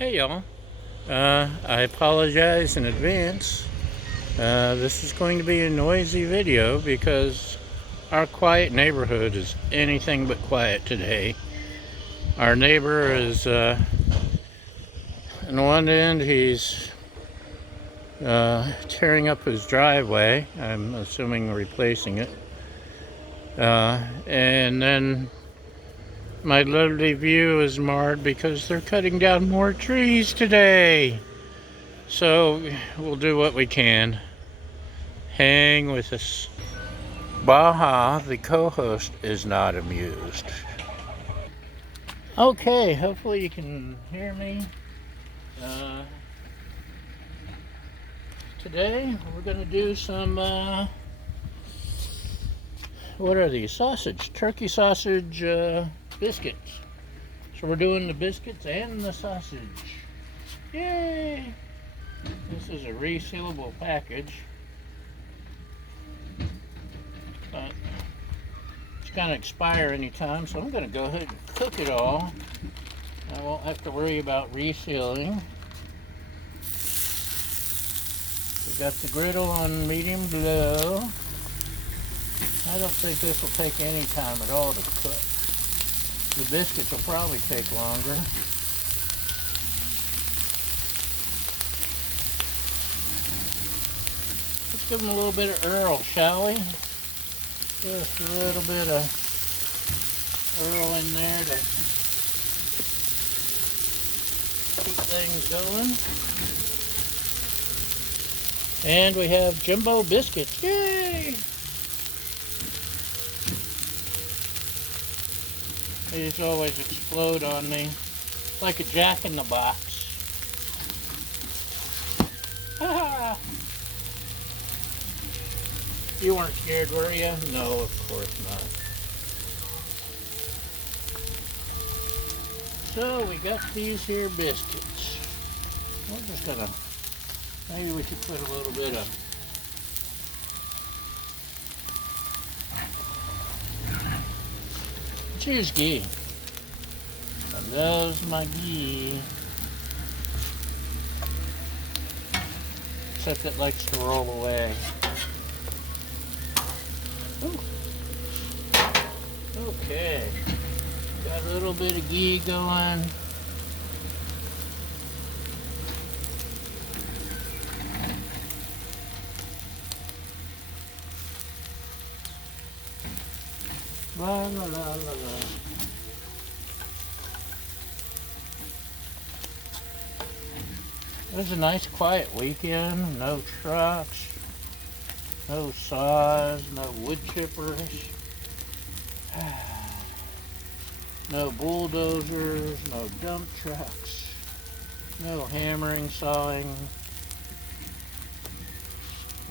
Hey y'all, I apologize in advance. This is going to be a noisy video because our quiet neighborhood is anything but quiet today. Our neighbor is, on one end, he's tearing up his driveway. I'm assuming replacing it. And then my lovely view is marred because they're cutting down more trees today. So we'll do what we can. Hang with us. Baja, the co-host, is not amused. Okay, hopefully you can hear me. Today we're going to do some, what are these? Turkey sausage biscuits. So we're doing the biscuits and the sausage. Yay! This is a resealable package. But it's going to expire anytime, so I'm going to go ahead and cook it all. I won't have to worry about resealing. We got the griddle on medium low. I don't think this will take any time at all to cook. The biscuits will probably take longer. Let's give them a little bit of Earl, shall we? Just a little bit of Earl in there to keep things going. And we have jumbo biscuits. Yay! These always explode on me like a jack-in-the-box. Ha! You weren't scared, were you? No, of course not. So we got these here biscuits. We're just gonna, maybe we could put a little bit of cheers ghee. I love my ghee. Except it likes to roll away. Ooh. Okay. Got a little bit of ghee going. La la la la la. It was a nice quiet weekend. No trucks, no saws, no wood chippers, no bulldozers, no dump trucks, no hammering, sawing,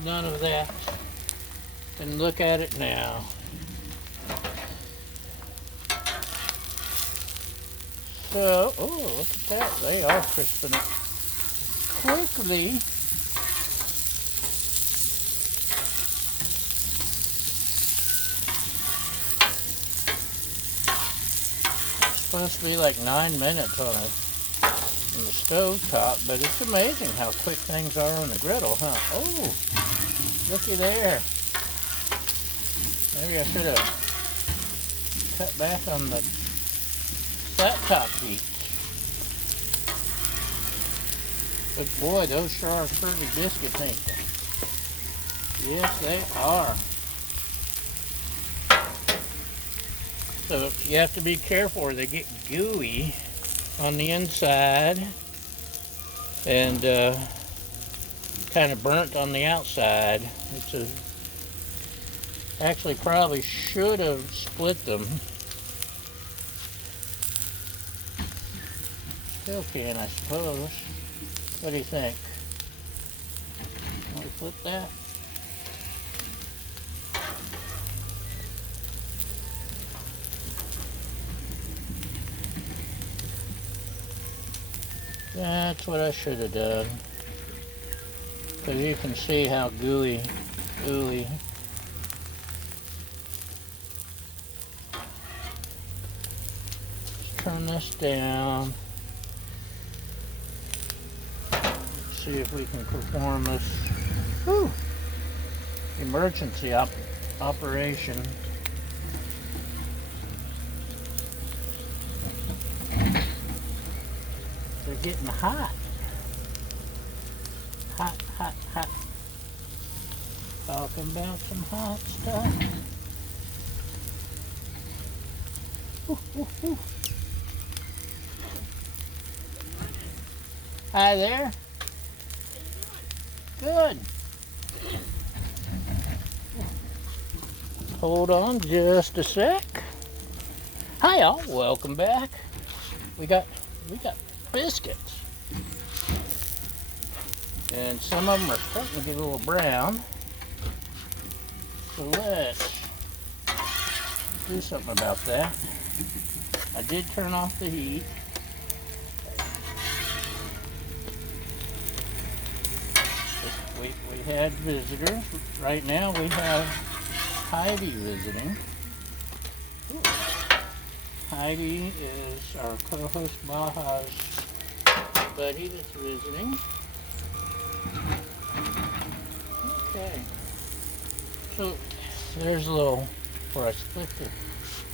none of that. And look at it now. So, oh, look at that. They are crisping it quickly. It's supposed to be like 9 minutes on the stove top, but it's amazing how quick things are on the griddle, huh? Oh, looky there. Maybe I should have cut back on the flattop heat. But boy, those sure are pretty biscuits, ain't they? Yes, they are. So you have to be careful or they get gooey on the inside and kind of burnt on the outside. Actually probably should have split them. Still can, I suppose. What do you think? Want to flip that? That's what I should have done. Because you can see how gooey. Let's turn this down. see if we can perform this emergency operation. They're getting hot. Hot, hot, hot. Talking about some hot stuff. Ooh, ooh, ooh. Hi there. Good. Hold on just a sec. Hi all, welcome back. We got biscuits. And some of them are starting to get a little brown. So let's do something about that. I did turn off the heat. We had visitors. Right now we have Heidi visiting. Ooh. Heidi is our co-host Baja's buddy that's visiting. Okay. So there's a little where I split the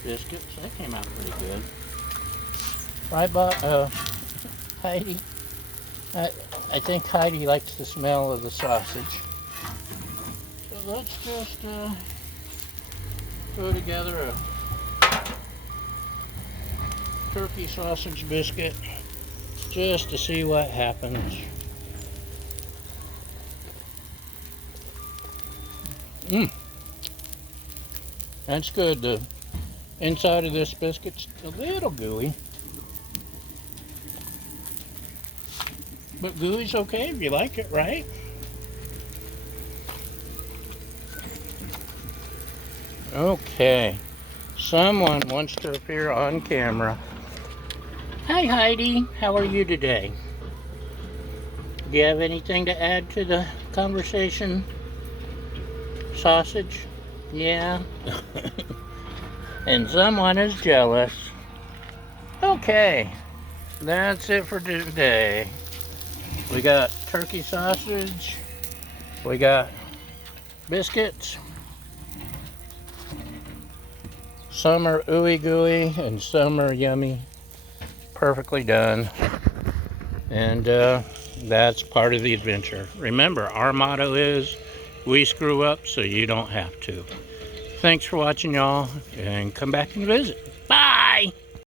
biscuits. That came out pretty good. Right, Heidi? I think Heidi likes the smell of the sausage. So let's just throw together a turkey sausage biscuit just to see what happens. That's good. The inside of this biscuit's a little gooey. But gooey's okay if you like it, right? Okay. Someone wants to appear on camera. Hi Heidi, how are you today? Do you have anything to add to the conversation? Sausage? Yeah. And someone is jealous. Okay. That's it for today. We got turkey sausage. We got biscuits. Some are ooey gooey and some are yummy. Perfectly done. And that's part of the adventure. Remember, our motto is, we screw up so you don't have to. Thanks for watching, y'all, and come back and visit.